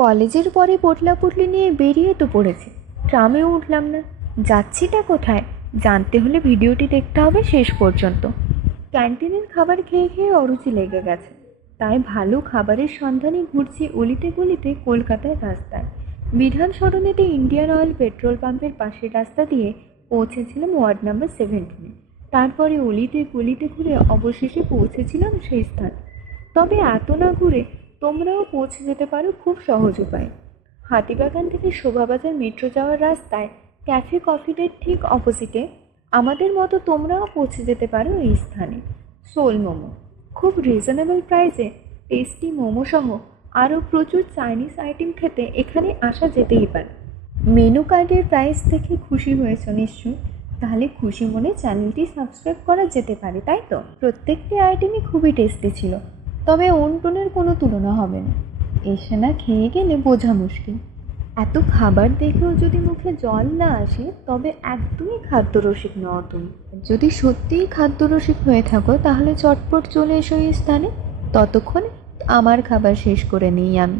কলেজের পরে পোটলাপুটলি নিয়ে বেরিয়ে তো পড়েছে, ট্রামেও উঠলাম না। যাচ্ছিটা কোথায় জানতে হলে ভিডিওটি দেখতে হবে শেষ পর্যন্ত। ক্যান্টিনের খাবার খেয়ে খেয়ে অরুচি লেগে গেছে, তাই ভালো খাবারের সন্ধানে ঘুরছি অলিতে গলিতে কলকাতার রাস্তায়। বিধান সরণিতে ইন্ডিয়ান অয়েল পেট্রোল পাম্পের পাশের রাস্তা দিয়ে পৌঁছেছিলাম ওয়ার্ড নাম্বার 17-এ। তারপরে অলিতে গলিতে ঘুরে অবশেষে পৌঁছেছিলাম সেই স্থান। তবে এত না ঘুরে তোমরাও পৌঁছে যেতে পারো খুব সহজ উপায়। হাতিবাগান থেকে শোভাবাজার মেট্রো যাওয়ার রাস্তায় ক্যাফে কফি ডের ঠিক অপোজিটে আমাদের মতো তোমরাও পৌঁছে যেতে পারো এই স্থানে। সোল মোমো, খুব রিজনেবল প্রাইসে টেস্টি মোমো সহ আরও প্রচুর চাইনিজ আইটেম খেতে এখানে আসা যেতেই পারে। মেনু কার্ডের প্রাইস দেখে খুশি হয়েছ নিশ্চয়ই? তাহলে খুশি মনে চ্যানেলটি সাবস্ক্রাইব করা যেতে পারে, তাই তো? প্রত্যেকটি আইটেমই খুবই টেস্টি ছিল, তবে ওনটনের কোনো তুলনা হবে না। এসে না খেয়ে গেলে বোঝা মুশকিল। এত খাবার দেখেও যদি মুখে জল না আসে তবে একদমই খাদ্যরসিক নও তুমি। যদি সত্যিই খাদ্যরসিক হয়ে থাকো তাহলে চটপট চলে এসো এই স্থানে। ততক্ষণে আমার খাবার শেষ করে নিই আমি।